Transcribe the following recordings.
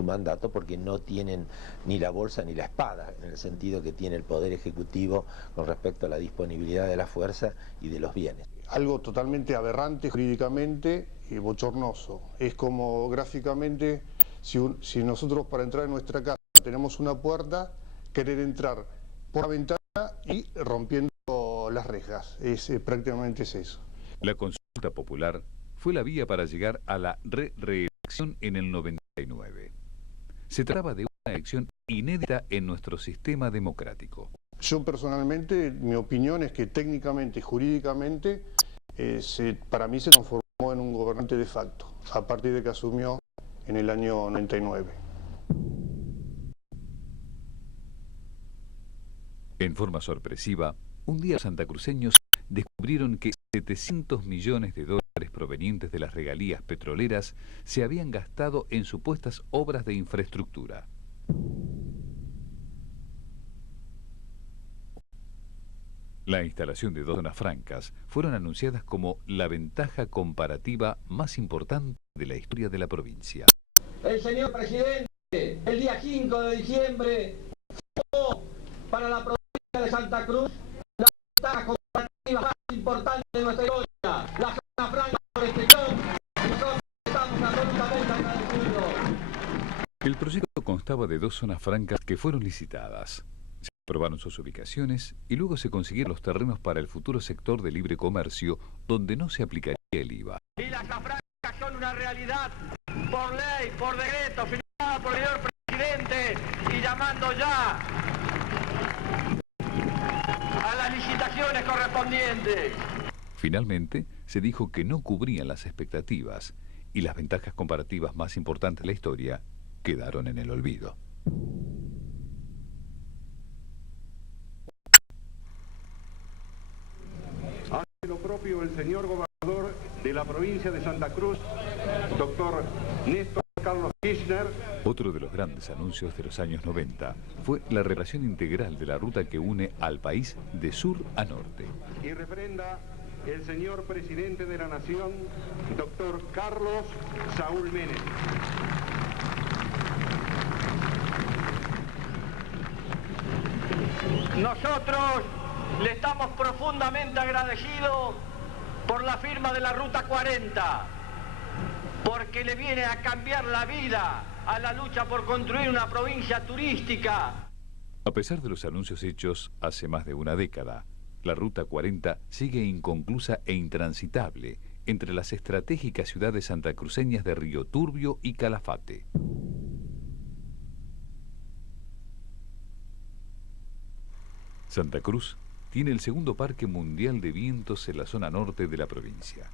su mandato porque no tienen ni la bolsa ni la espada, en el sentido que tiene el Poder Ejecutivo con respecto a la disponibilidad de la fuerza y de los bienes. Algo totalmente aberrante jurídicamente y bochornoso. Es como gráficamente, si nosotros para entrar en nuestra casa tenemos una puerta, querer entrar por la ventana y rompiendo las rejas. Prácticamente es eso. La consulta popular fue la vía para llegar a la reelección en el 99. Se trataba de una elección inédita en nuestro sistema democrático. Yo personalmente, mi opinión es que técnicamente y jurídicamente, para mí se transformó en un gobernante de facto, a partir de que asumió en el año 99. En forma sorpresiva, un día los santacruceños descubrieron que 700 millones de dólares provenientes de las regalías petroleras se habían gastado en supuestas obras de infraestructura. La instalación de 2 zonas francas fueron anunciadas como la ventaja comparativa más importante de la historia de la provincia. El señor presidente, el día 5 de diciembre, fijó para la provincia de Santa Cruz la ventaja comparativa más importante de nuestra historia, la zona franca de restricción, y nosotros estamos absolutamente agradecidos. El proyecto constaba de 2 zonas francas que fueron licitadas. Se aprobaron sus ubicaciones y luego se consiguieron los terrenos para el futuro sector de libre comercio donde no se aplicaría el IVA. Y las francas son una realidad por ley, por decreto, firmada por el señor presidente y llamando ya a las licitaciones correspondientes. Finalmente, se dijo que no cubrían las expectativas y las ventajas comparativas más importantes de la historia quedaron en el olvido. Hace lo propio el señor gobernador de la provincia de Santa Cruz, doctor Néstor Carlos Kirchner. Otro de los grandes anuncios de los años 90 fue la reparación integral de la ruta que une al país de sur a norte. Y refrenda el señor presidente de la Nación, doctor Carlos Saúl Menem. Nosotros le estamos profundamente agradecidos por la firma de la Ruta 40, porque le viene a cambiar la vida a la lucha por construir una provincia turística. A pesar de los anuncios hechos hace más de una década, la Ruta 40 sigue inconclusa e intransitable entre las estratégicas ciudades santacruceñas de Río Turbio y Calafate. Santa Cruz tiene el segundo parque mundial de vientos en la zona norte de la provincia.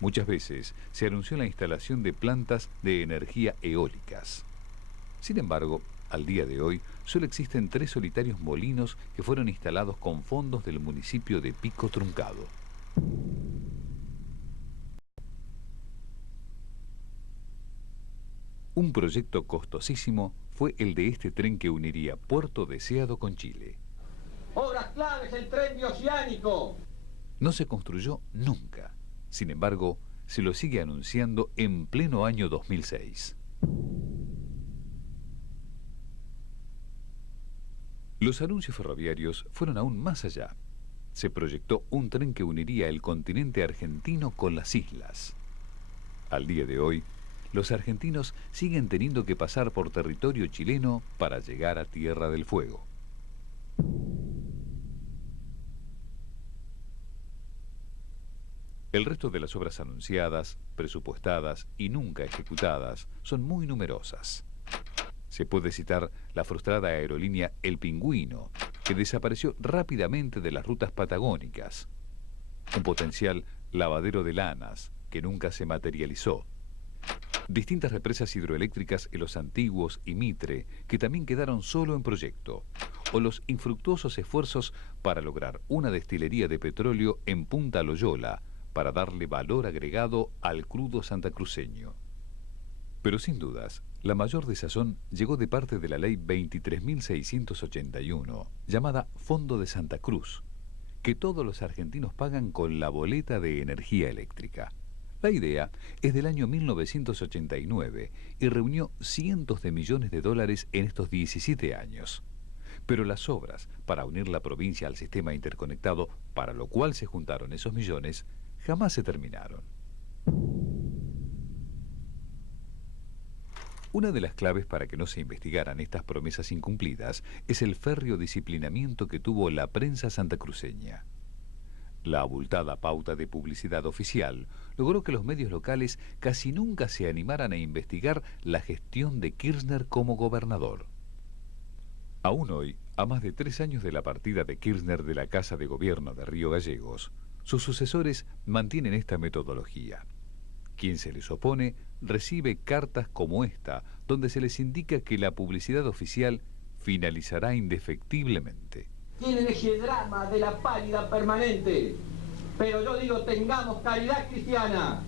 Muchas veces se anunció la instalación de plantas de energía eólicas. Sin embargo, al día de hoy, solo existen 3 solitarios molinos que fueron instalados con fondos del municipio de Pico Truncado. Un proyecto costosísimo fue el de este tren que uniría Puerto Deseado con Chile. Obras claves, el tren bioceánico. No se construyó nunca. Sin embargo, se lo sigue anunciando en pleno año 2006. Los anuncios ferroviarios fueron aún más allá. Se proyectó un tren que uniría el continente argentino con las islas. Al día de hoy, los argentinos siguen teniendo que pasar por territorio chileno para llegar a Tierra del Fuego. El resto de las obras anunciadas, presupuestadas y nunca ejecutadas son muy numerosas. Se puede citar la frustrada aerolínea El Pingüino, que desapareció rápidamente de las rutas patagónicas. Un potencial lavadero de lanas, que nunca se materializó. Distintas represas hidroeléctricas en Los Antiguos y Mitre, que también quedaron solo en proyecto. O los infructuosos esfuerzos para lograr una destilería de petróleo en Punta Loyola, para darle valor agregado al crudo santacruceño. Pero sin dudas, la mayor desazón llegó de parte de la ley 23.681, llamada Fondo de Santa Cruz, que todos los argentinos pagan con la boleta de energía eléctrica. La idea es del año 1989 y reunió cientos de millones de dólares en estos 17 años. Pero las obras para unir la provincia al sistema interconectado, para lo cual se juntaron esos millones, jamás se terminaron. Una de las claves para que no se investigaran estas promesas incumplidas es el férreo disciplinamiento que tuvo la prensa santacruceña. La abultada pauta de publicidad oficial logró que los medios locales casi nunca se animaran a investigar la gestión de Kirchner como gobernador. Aún hoy, a más de 3 años de la partida de Kirchner de la Casa de Gobierno de Río Gallegos, sus sucesores mantienen esta metodología. Quien se les opone recibe cartas como esta, donde se les indica que la publicidad oficial finalizará indefectiblemente. Tienen ese drama de la pálida permanente. Pero yo digo, tengamos caridad cristiana,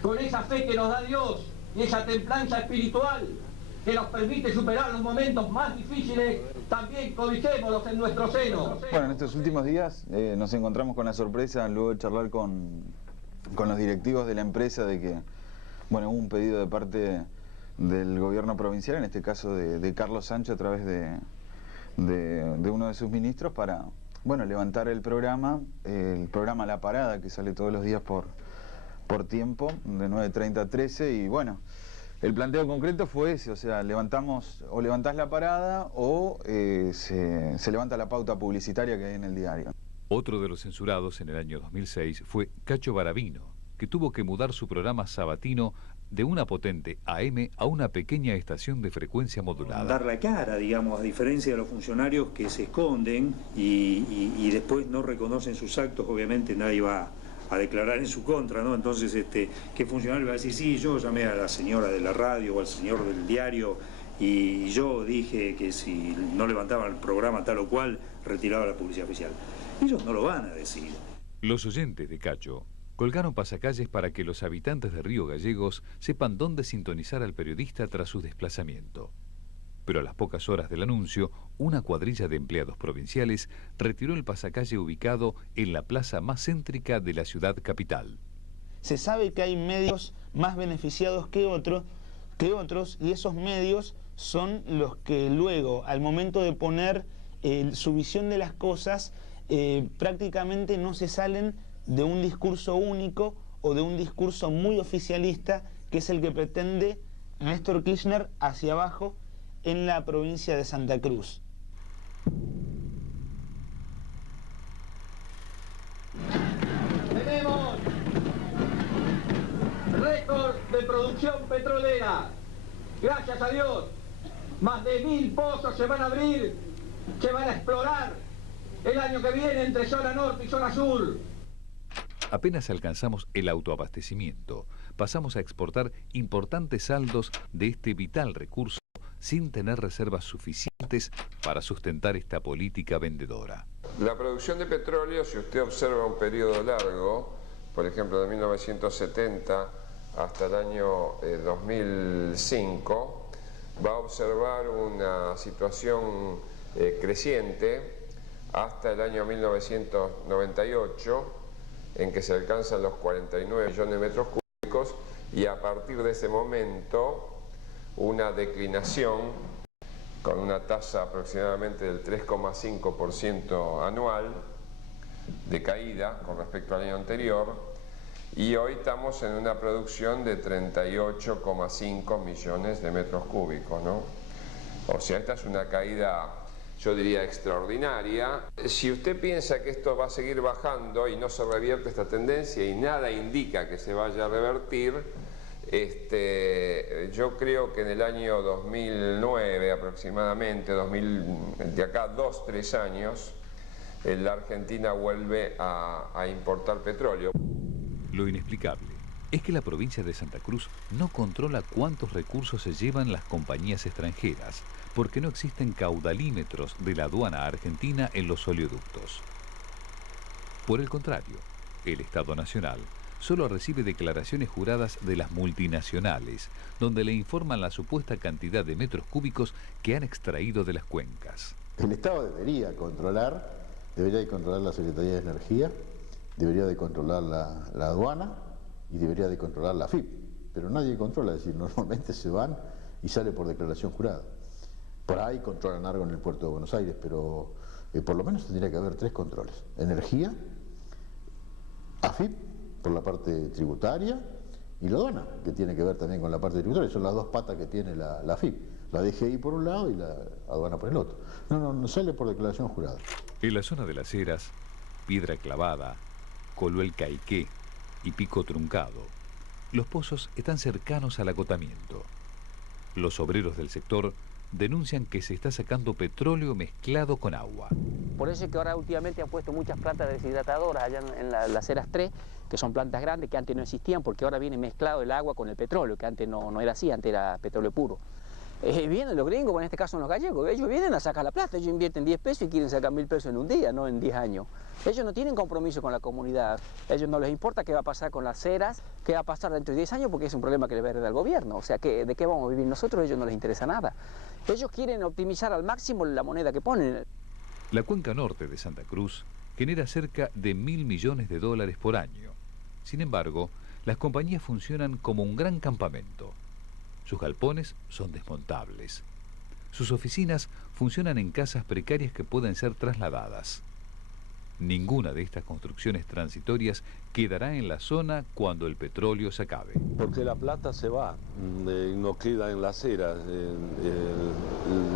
con esa fe que nos da Dios y esa templanza espiritual que nos permite superar los momentos más difíciles, también cobijémoslos en nuestro seno. Bueno, en estos últimos días nos encontramos con la sorpresa, luego de charlar con los directivos de la empresa, de que, bueno, hubo un pedido de parte del gobierno provincial, en este caso de Carlos Sancho, a través de uno de sus ministros, para, bueno, levantar el programa La Parada, que sale todos los días por tiempo, de 9:30 a 13, y bueno, el planteo concreto fue ese, o sea, levantás la parada o se levanta la pauta publicitaria que hay en el diario. Otro de los censurados en el año 2006 fue Cacho Baravino, que tuvo que mudar su programa sabatino de una potente AM a una pequeña estación de frecuencia modulada. Dar la cara, digamos, a diferencia de los funcionarios que se esconden y después no reconocen sus actos, obviamente nadie va a declarar en su contra, ¿no? Entonces, ¿qué funcionario va a decir? Sí, yo llamé a la señora de la radio o al señor del diario y yo dije que si no levantaban el programa tal o cual, retiraba la publicidad oficial. Ellos no lo van a decir. Los oyentes de Cacho colgaron pasacalles para que los habitantes de Río Gallegos sepan dónde sintonizar al periodista tras su desplazamiento. Pero a las pocas horas del anuncio, una cuadrilla de empleados provinciales retiró el pasacalle ubicado en la plaza más céntrica de la ciudad capital. Se sabe que hay medios más beneficiados que otros, y esos medios son los que luego, al momento de poner su visión de las cosas, prácticamente no se salen de un discurso único o de un discurso muy oficialista, que es el que pretende Néstor Kirchner hacia abajo en la provincia de Santa Cruz. Tenemos récord de producción petrolera. Gracias a Dios, más de 1000 pozos se van a abrir, se van a explorar el año que viene entre zona norte y zona sur. Apenas alcanzamos el autoabastecimiento, pasamos a exportar importantes saldos de este vital recurso sin tener reservas suficientes para sustentar esta política vendedora. La producción de petróleo, si usted observa un periodo largo, por ejemplo de 1970 hasta el año 2005, va a observar una situación creciente hasta el año 1998, en que se alcanzan los 49 millones de metros cúbicos, y a partir de ese momento una declinación con una tasa aproximadamente del 3,5% anual de caída con respecto al año anterior, y hoy estamos en una producción de 38,5 millones de metros cúbicos, ¿no? O sea, esta es una caída, yo diría, extraordinaria. Si usted piensa que esto va a seguir bajando y no se revierte esta tendencia, y nada indica que se vaya a revertir, yo creo que en el año 2009 aproximadamente, de acá 2-3 años, la Argentina vuelve a importar petróleo. Lo inexplicable es que la provincia de Santa Cruz no controla cuántos recursos se llevan las compañías extranjeras, porque no existen caudalímetros de la aduana argentina en los oleoductos. Por el contrario, el Estado Nacional solo recibe declaraciones juradas de las multinacionales, donde le informan la supuesta cantidad de metros cúbicos que han extraído de las cuencas. El Estado debería de controlar la Secretaría de Energía, debería de controlar la aduana, y debería de controlar la AFIP, pero nadie controla, es decir, normalmente se van y sale por declaración jurada. Por ahí controlan algo en el puerto de Buenos Aires, pero por lo menos tendría que haber 3 controles: energía, AFIP por la parte tributaria y la aduana, que tiene que ver también con la parte tributaria. Son las 2 patas que tiene la AFIP, la DGI por un lado y la aduana por el otro. No sale por declaración jurada. En la zona de Las Heras, Piedra Clavada, Coluel Caiqué y Pico Truncado, los pozos están cercanos al acotamiento. Los obreros del sector denuncian que se está sacando petróleo mezclado con agua. Por eso es que ahora últimamente han puesto muchas plantas deshidratadoras allá en Las Heras 3, que son plantas grandes que antes no existían, porque ahora viene mezclado el agua con el petróleo, que antes no era así, antes era petróleo puro. Vienen los gringos, en este caso los gallegos, ellos vienen a sacar la plata, ellos invierten 10 pesos y quieren sacar 1000 pesos en un día, no en 10 años. Ellos no tienen compromiso con la comunidad, ellos no les importa qué va a pasar con las ceras, qué va a pasar dentro de 10 años, porque es un problema que les va a heredar el gobierno, o sea, ¿de qué vamos a vivir nosotros? A ellos no les interesa nada. Ellos quieren optimizar al máximo la moneda que ponen. La cuenca norte de Santa Cruz genera cerca de $1.000 millones por año. Sin embargo, las compañías funcionan como un gran campamento. Sus galpones son desmontables. Sus oficinas funcionan en casas precarias que pueden ser trasladadas. Ninguna de estas construcciones transitorias quedará en la zona cuando el petróleo se acabe. Porque la plata se va, no queda en Las Heras.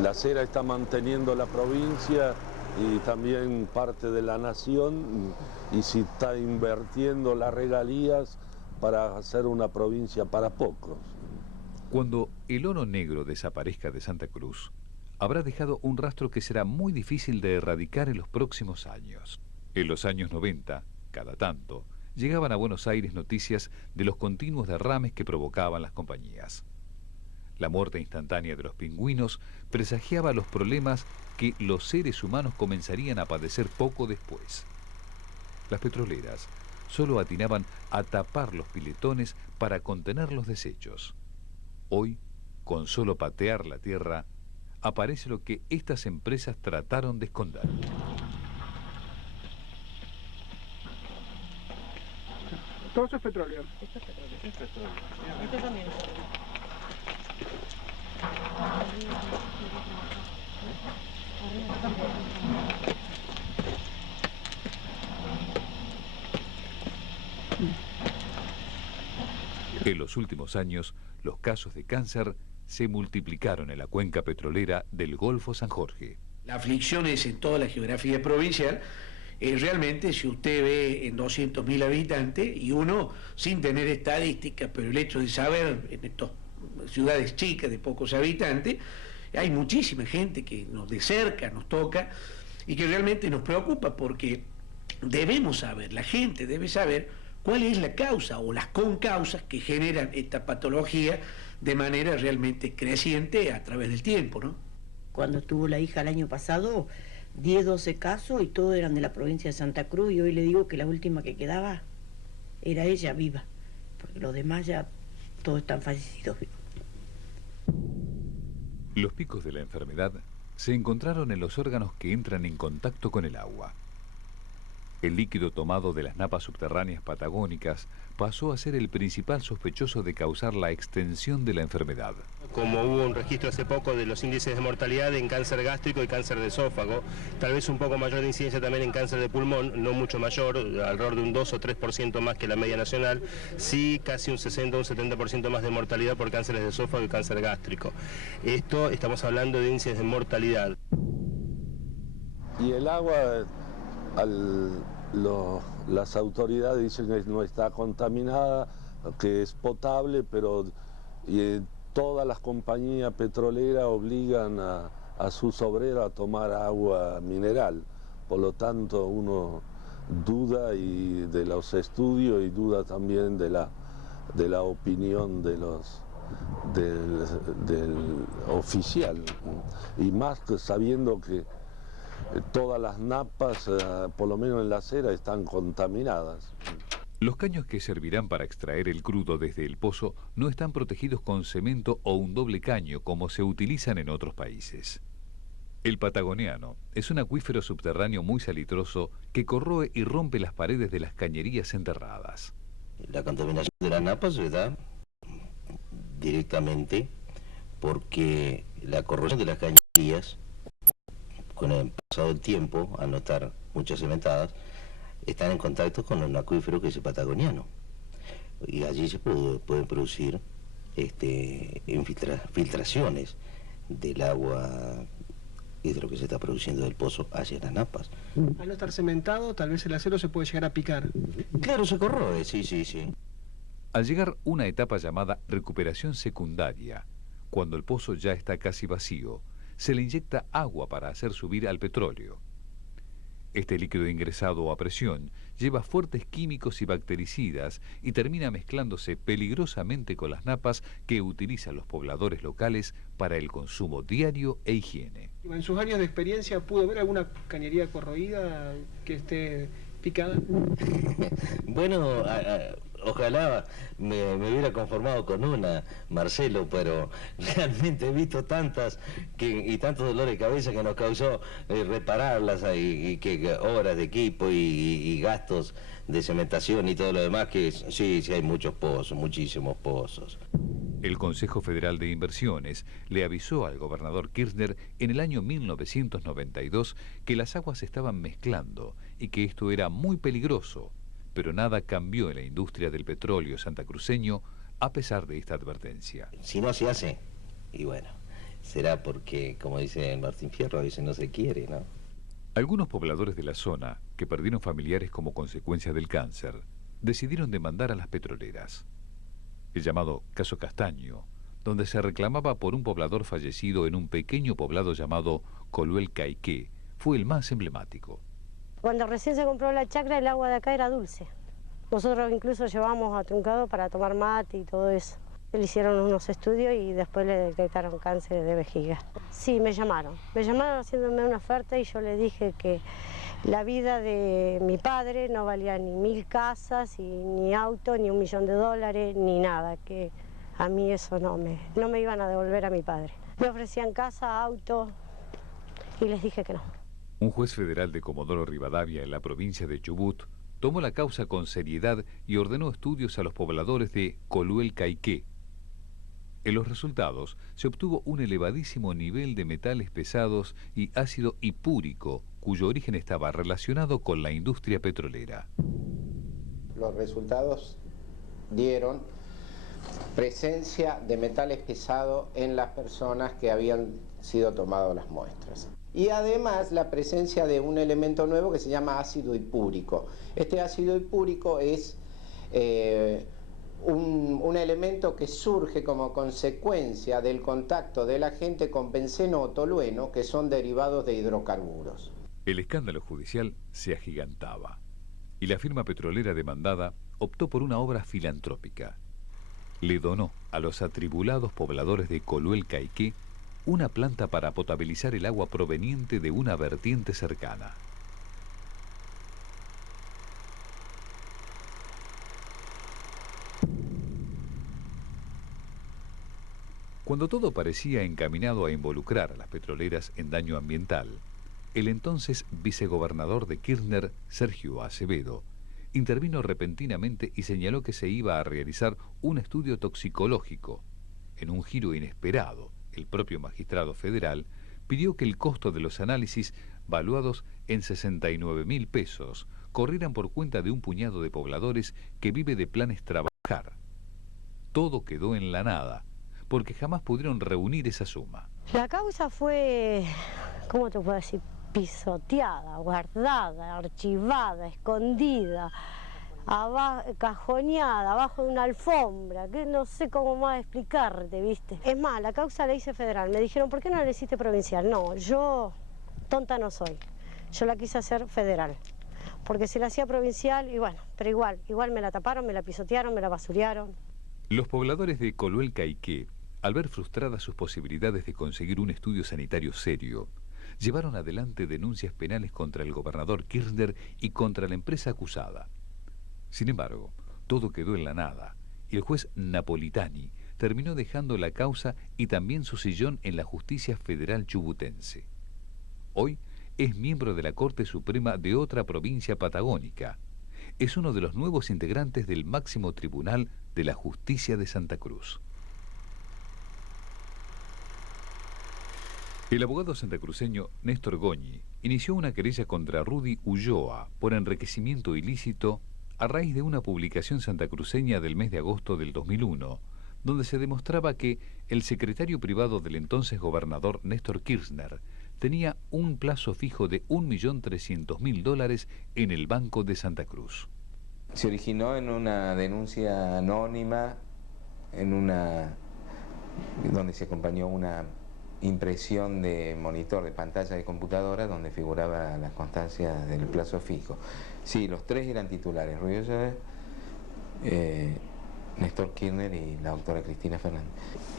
Las Heras está manteniendo la provincia y también parte de la nación, y si está invirtiendo las regalías para hacer una provincia para pocos. Cuando el oro negro desaparezca de Santa Cruz, habrá dejado un rastro que será muy difícil de erradicar en los próximos años. En los años 90, cada tanto, llegaban a Buenos Aires noticias de los continuos derrames que provocaban las compañías. La muerte instantánea de los pingüinos presagiaba los problemas que los seres humanos comenzarían a padecer poco después. Las petroleras solo atinaban a tapar los piletones para contener los desechos. Hoy, con solo patear la tierra, aparece lo que estas empresas trataron de esconder. Todo eso es petróleo. Esto es petróleo. Esto es petróleo. Esto también es petróleo. En los últimos años, los casos de cáncer se multiplicaron en la cuenca petrolera del Golfo San Jorge. La aflicción es en toda la geografía provincial. Realmente, si usted ve en 200.000 habitantes, y uno, sin tener estadísticas, pero el hecho de saber en estas ciudades chicas de pocos habitantes, hay muchísima gente que de cerca nos toca y que realmente nos preocupa, porque debemos saber, la gente debe saber cuál es la causa o las concausas que generan esta patología de manera realmente creciente a través del tiempo, ¿no? Cuando tuvo la hija el año pasado, 10, 12 casos y todos eran de la provincia de Santa Cruz, y hoy le digo que la última que quedaba era ella viva, porque los demás ya todos están fallecidos. Los picos de la enfermedad se encontraron en los órganos que entran en contacto con el agua. El líquido tomado de las napas subterráneas patagónicas pasó a ser el principal sospechoso de causar la extensión de la enfermedad. Como hubo un registro hace poco de los índices de mortalidad en cáncer gástrico y cáncer de esófago, tal vez un poco mayor de incidencia también en cáncer de pulmón, no mucho mayor, alrededor de un 2 o 3% más que la media nacional, sí casi un 60 o un 70% más de mortalidad por cánceres de esófago y cáncer gástrico. Esto estamos hablando de índices de mortalidad. Y el agua, las autoridades dicen que no está contaminada, que es potable, pero todas las compañías petroleras obligan a sus obreros a tomar agua mineral. Por lo tanto, uno duda de los estudios y duda también de la opinión del oficial. Y más que sabiendo que todas las napas, por lo menos en Las Heras, están contaminadas. Los caños que servirán para extraer el crudo desde el pozo no están protegidos con cemento o un doble caño como se utilizan en otros países. El Patagoniano es un acuífero subterráneo muy salitroso que corroe y rompe las paredes de las cañerías enterradas. La contaminación de las napas se da directamente porque la corrosión de las cañerías, con el pasado del tiempo, al no estar muchas cementadas, están en contacto con un acuífero que es el patagoniano. Y allí se pueden producir filtraciones del agua y de lo que se está produciendo del pozo hacia las napas. Al no estar cementado, tal vez el acero se puede llegar a picar. Claro, se corroe, sí. Al llegar una etapa llamada recuperación secundaria, cuando el pozo ya está casi vacío, se le inyecta agua para hacer subir al petróleo. Este líquido ingresado a presión lleva fuertes químicos y bactericidas y termina mezclándose peligrosamente con las napas que utilizan los pobladores locales para el consumo diario e higiene. En sus años de experiencia, ¿pudo ver alguna cañería corroída que esté picada? Bueno, ojalá me hubiera conformado con una, Marcelo, pero realmente he visto tantas y tantos dolores de cabeza que nos causó repararlas y que horas de equipo y gastos de cementación y todo lo demás, que sí hay muchos pozos, muchísimos pozos. El Consejo Federal de Inversiones le avisó al gobernador Kirchner en el año 1992 que las aguas se estaban mezclando y que esto era muy peligroso, pero nada cambió en la industria del petróleo santacruceño a pesar de esta advertencia. Si no se hace, y bueno, será porque, como dice Martín Fierro, a veces no se quiere, ¿no? Algunos pobladores de la zona, que perdieron familiares como consecuencia del cáncer, decidieron demandar a las petroleras. El llamado Caso Castaño, donde se reclamaba por un poblador fallecido en un pequeño poblado llamado Coluel Caiqué, fue el más emblemático. Cuando recién se compró la chacra, el agua de acá era dulce. Nosotros incluso llevamos a Truncado para tomar mate y todo eso. Le hicieron unos estudios y después le detectaron cáncer de vejiga. Sí, me llamaron haciéndome una oferta y yo le dije que la vida de mi padre no valía ni 1000 casas, ni auto, ni $1 millón, ni nada, que a mí eso no me iban a devolver a mi padre. Me ofrecían casa, auto y les dije que no. Un juez federal de Comodoro Rivadavia en la provincia de Chubut tomó la causa con seriedad y ordenó estudios a los pobladores de Coluel Caiqué. En los resultados se obtuvo un elevadísimo nivel de metales pesados y ácido hipúrico, cuyo origen estaba relacionado con la industria petrolera. Los resultados dieron presencia de metales pesados en las personas que habían sido tomadas las muestras. Y además la presencia de un elemento nuevo que se llama ácido hipúrico. Este ácido hipúrico es un elemento que surge como consecuencia del contacto de la gente con benceno o tolueno, que son derivados de hidrocarburos. El escándalo judicial se agigantaba y la firma petrolera demandada optó por una obra filantrópica. Le donó a los atribulados pobladores de Coluel Caiqué una planta para potabilizar el agua proveniente de una vertiente cercana. Cuando todo parecía encaminado a involucrar a las petroleras en daño ambiental, el entonces vicegobernador de Kirchner, Sergio Acevedo, intervino repentinamente y señaló que se iba a realizar un estudio toxicológico. En un giro inesperado, el propio magistrado federal pidió que el costo de los análisis, valuados en 69.000 pesos, corrieran por cuenta de un puñado de pobladores que vive de planes trabajar. Todo quedó en la nada, porque jamás pudieron reunir esa suma. La causa fue, ¿cómo te puedo decir? Pisoteada, guardada, archivada, escondida, cajoneada, abajo de una alfombra, que no sé cómo más explicarte, ¿viste? Es más, la causa la hice federal. Me dijeron, ¿por qué no la hiciste provincial? No, yo tonta no soy. Yo la quise hacer federal. Porque si la hacía provincial, y bueno, pero igual me la taparon, me la pisotearon, me la basurearon. Los pobladores de Coluel Caiqué, al ver frustradas sus posibilidades de conseguir un estudio sanitario serio, llevaron adelante denuncias penales contra el gobernador Kirchner y contra la empresa acusada. Sin embargo, todo quedó en la nada y el juez Napolitani terminó dejando la causa y también su sillón en la justicia federal chubutense. Hoy es miembro de la Corte Suprema de otra provincia patagónica. es uno de los nuevos integrantes del máximo tribunal de la justicia de Santa Cruz. El abogado santacruceño Néstor Goñi inició una querella contra Rudy Ulloa por enriquecimiento ilícito a raíz de una publicación santacruceña del mes de agosto del 2001, donde se demostraba que el secretario privado del entonces gobernador Néstor Kirchner tenía un plazo fijo de $1.300.000 en el Banco de Santa Cruz. Se originó en una denuncia anónima, donde se acompañó una impresión de monitor de pantalla de computadora donde figuraba las constancias del plazo fijo. Sí, los tres eran titulares, Rudy Ulloa, Néstor Kirchner y la doctora Cristina Fernández.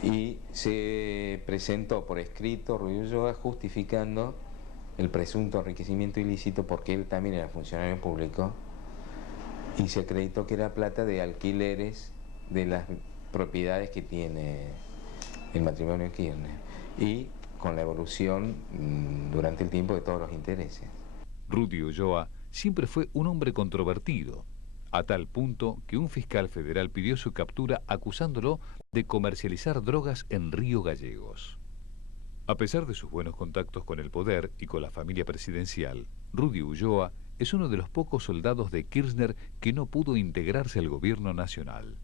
Y se presentó por escrito Rudy Ulloa justificando el presunto enriquecimiento ilícito porque él también era funcionario público y se acreditó que era plata de alquileres de las propiedades que tiene el matrimonio Kirchner y con la evolución durante el tiempo de todos los intereses. Rudy Ulloa siempre fue un hombre controvertido, a tal punto que un fiscal federal pidió su captura acusándolo de comercializar drogas en Río Gallegos. A pesar de sus buenos contactos con el poder y con la familia presidencial, Rudy Ulloa es uno de los pocos soldados de Kirchner que no pudo integrarse al gobierno nacional.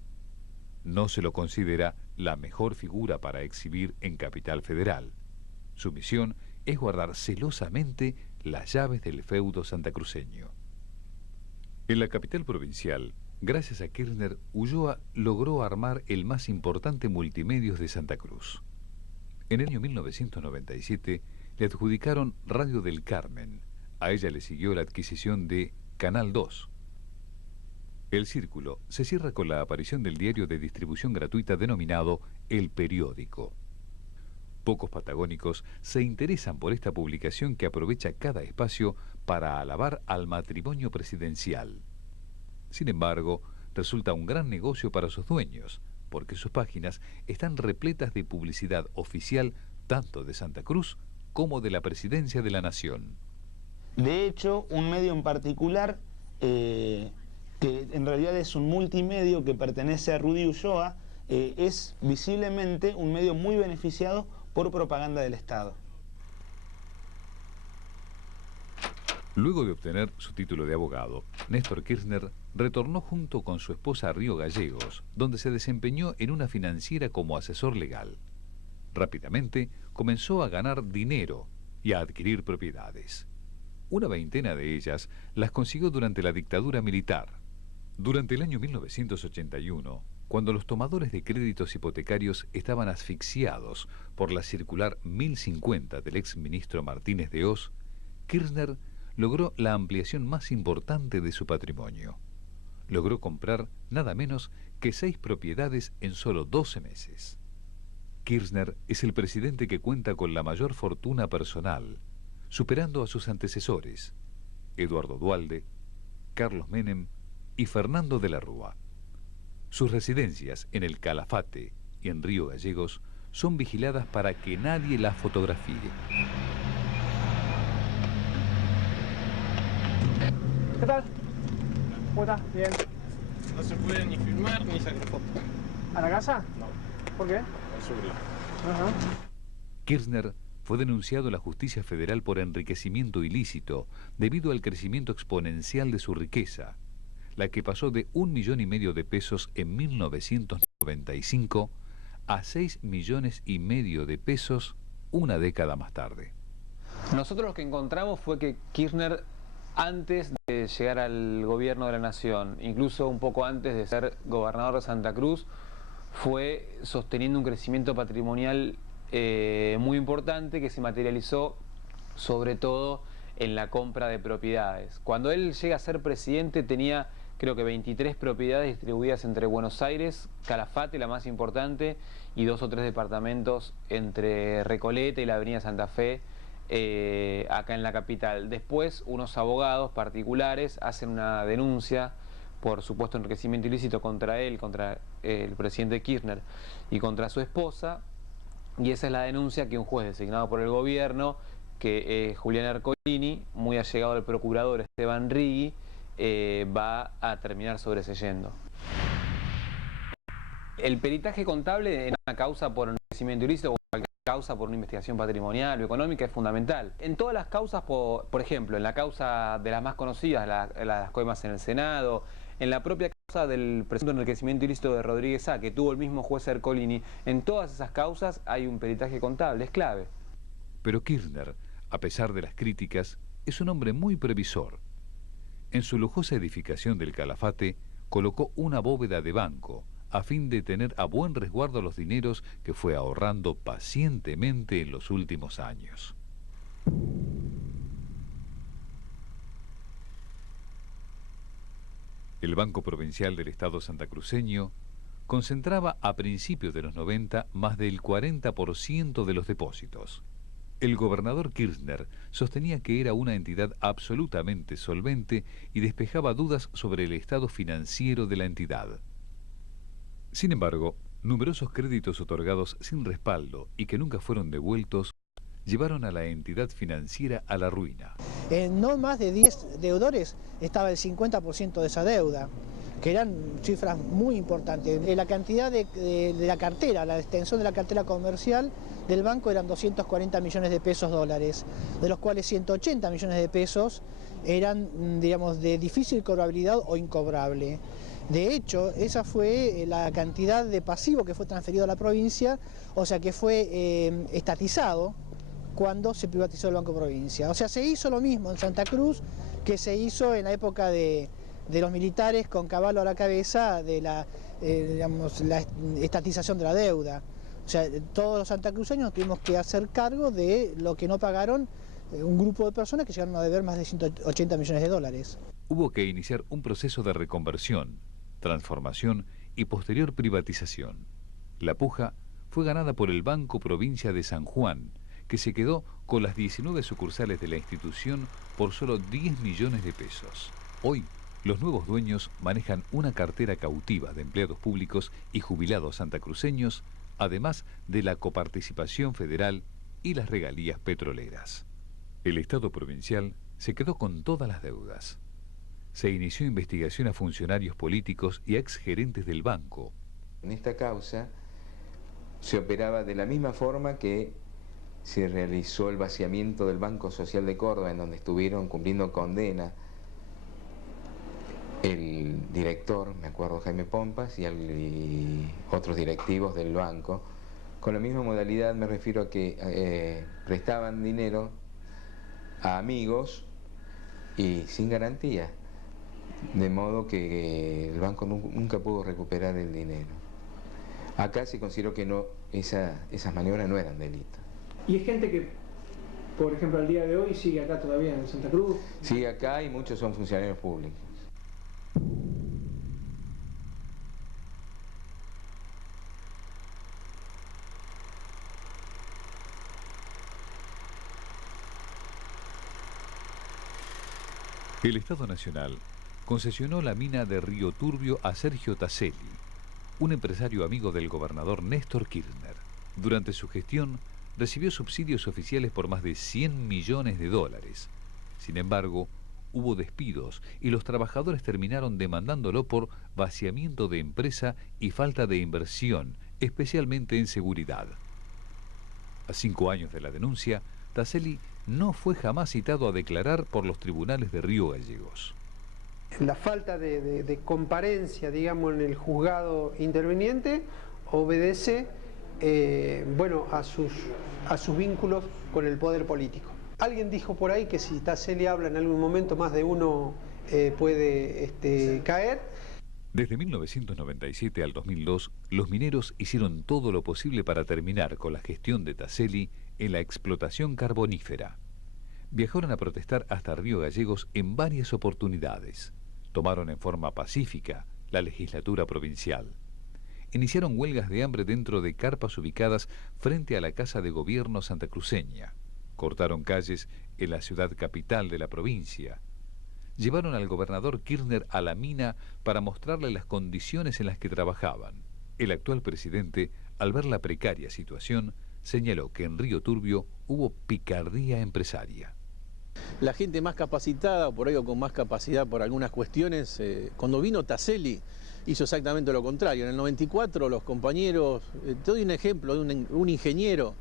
No se lo considera la mejor figura para exhibir en Capital Federal. Su misión es guardar celosamente las llaves del feudo santacruceño. En la capital provincial, gracias a Kirchner, Ulloa logró armar el más importante multimedios de Santa Cruz. En el año 1997 le adjudicaron Radio del Carmen. A ella le siguió la adquisición de Canal 2. El círculo se cierra con la aparición del diario de distribución gratuita denominado El Periódico. Pocos patagónicos se interesan por esta publicación que aprovecha cada espacio para alabar al matrimonio presidencial. Sin embargo, resulta un gran negocio para sus dueños, porque sus páginas están repletas de publicidad oficial tanto de Santa Cruz como de la Presidencia de la Nación. De hecho, un medio en particular, que en realidad es un multimedio que pertenece a Rudy Ulloa, es visiblemente un medio muy beneficiado por propaganda del Estado. Luego de obtener su título de abogado, Néstor Kirchner retornó junto con su esposa a Río Gallegos, donde se desempeñó en una financiera como asesor legal. Rápidamente comenzó a ganar dinero y a adquirir propiedades. Una veintena de ellas las consiguió durante la dictadura militar. Durante el año 1981, cuando los tomadores de créditos hipotecarios estaban asfixiados por la circular 1050 del exministro Martínez de Hoz, Kirchner logró la ampliación más importante de su patrimonio. Logró comprar nada menos que 6 propiedades en solo 12 meses. Kirchner es el presidente que cuenta con la mayor fortuna personal, superando a sus antecesores, Eduardo Duhalde, Carlos Menem y Fernando de la Rúa. Sus residencias en el Calafate y en Río Gallegos son vigiladas para que nadie las fotografíe. ¿Qué tal? ¿Cómo estás? Bien. No se puede ni filmar ni sacar fotos. ¿A la casa? No. ¿Por qué? Al subirla. Ajá. Kirchner fue denunciado a la justicia federal por enriquecimiento ilícito debido al crecimiento exponencial de su riqueza, la que pasó de 1,5 millones de pesos en 1995 a 6,5 millones de pesos una década más tarde. Nosotros lo que encontramos fue que Kirchner, antes de llegar al gobierno de la nación, incluso un poco antes de ser gobernador de Santa Cruz, fue sosteniendo un crecimiento patrimonial muy importante que se materializó sobre todo en la compra de propiedades. Cuando él llega a ser presidente tenía creo que 23 propiedades distribuidas entre Buenos Aires, Calafate, la más importante, y 2 o 3 departamentos entre Recoleta y la avenida Santa Fe, acá en la capital. Después, unos abogados particulares hacen una denuncia por supuesto enriquecimiento ilícito contra él, contra el presidente Kirchner y contra su esposa, y esa es la denuncia que un juez designado por el gobierno, que Julián Ercolini, muy allegado al procurador Esteban Rigui, va a terminar sobreseyendo. El peritaje contable en una causa por enriquecimiento ilícito o cualquier causa por una investigación patrimonial o económica es fundamental. En todas las causas, por ejemplo, en la causa de las más conocidas, las coimas en el Senado, en la propia causa del presunto enriquecimiento ilícito de Rodríguez A, que tuvo el mismo juez Ercolini, en todas esas causas hay un peritaje contable, es clave. Pero Kirchner, a pesar de las críticas, es un hombre muy previsor. En su lujosa edificación del Calafate, colocó una bóveda de banco, a fin de tener a buen resguardo los dineros que fue ahorrando pacientemente en los últimos años. El Banco Provincial del Estado santacruceño concentraba a principios de los 90 más del 40% de los depósitos. El gobernador Kirchner sostenía que era una entidad absolutamente solvente y despejaba dudas sobre el estado financiero de la entidad. Sin embargo, numerosos créditos otorgados sin respaldo y que nunca fueron devueltos llevaron a la entidad financiera a la ruina. En no más de 10 deudores estaba el 50% de esa deuda, que eran cifras muy importantes. La cantidad de la cartera, la extensión de la cartera comercial del banco eran 240 millones de pesos dólares, de los cuales 180 millones de pesos eran, digamos, de difícil cobrabilidad o incobrable. De hecho, esa fue la cantidad de pasivo que fue transferido a la provincia, o sea que fue estatizado cuando se privatizó el Banco Provincia. O sea, se hizo lo mismo en Santa Cruz que se hizo en la época de los militares con Cavallo a la cabeza de la estatización de la deuda. O sea, todos los santacruceños tuvimos que hacer cargo de lo que no pagaron un grupo de personas que llegaron a deber más de 180 millones de dólares. Hubo que iniciar un proceso de reconversión, transformación y posterior privatización. La puja fue ganada por el Banco Provincia de San Juan, que se quedó con las 19 sucursales de la institución por solo 10 millones de pesos. Hoy, los nuevos dueños manejan una cartera cautiva de empleados públicos y jubilados santacruceños, además de la coparticipación federal y las regalías petroleras. El Estado provincial se quedó con todas las deudas. Se inició investigación a funcionarios políticos y a exgerentes del banco. En esta causa se operaba de la misma forma que se realizó el vaciamiento del Banco Social de Córdoba, en donde estuvieron cumpliendo condena el director, me acuerdo, Jaime Pompas, y otros directivos del banco. Con la misma modalidad me refiero a que prestaban dinero a amigos y sin garantía, de modo que el banco nunca pudo recuperar el dinero. Acá se consideró que no, esas maniobras no eran delitos. ¿Y es gente que, por ejemplo, al día de hoy sigue acá todavía en Santa Cruz? Sigue acá y muchos son funcionarios públicos. El Estado Nacional concesionó la mina de Río Turbio a Sergio Taselli, un empresario amigo del gobernador Néstor Kirchner. Durante su gestión recibió subsidios oficiales por más de 100 millones de dólares. Sin embargo, hubo despidos y los trabajadores terminaron demandándolo por vaciamiento de empresa y falta de inversión, especialmente en seguridad. A 5 años de la denuncia, Taselli no fue jamás citado a declarar por los tribunales de Río Gallegos. La falta de comparencia, digamos, en el juzgado interveniente obedece a sus vínculos con el poder político. Alguien dijo por ahí que si Taselli habla en algún momento, más de uno puede caer. Desde 1997 al 2002, los mineros hicieron todo lo posible para terminar con la gestión de Taselli en la explotación carbonífera. Viajaron a protestar hasta Río Gallegos en varias oportunidades. Tomaron en forma pacífica la legislatura provincial. Iniciaron huelgas de hambre dentro de carpas ubicadas frente a la Casa de Gobierno santacruceña. Cortaron calles en la ciudad capital de la provincia. Llevaron al gobernador Kirchner a la mina para mostrarle las condiciones en las que trabajaban. El actual presidente, al ver la precaria situación, señaló que en Río Turbio hubo picardía empresaria. La gente más capacitada, o por ello con más capacidad por algunas cuestiones, cuando vino Taselli hizo exactamente lo contrario. En el 94 los compañeros, te doy un ejemplo de un ingeniero,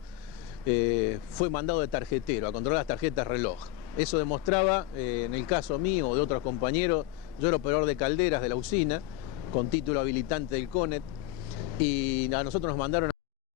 fue mandado de tarjetero a controlar las tarjetas reloj. Eso demostraba, en el caso mío o de otros compañeros, yo era operador de calderas de la usina, con título habilitante del CONET, y a nosotros nos mandaron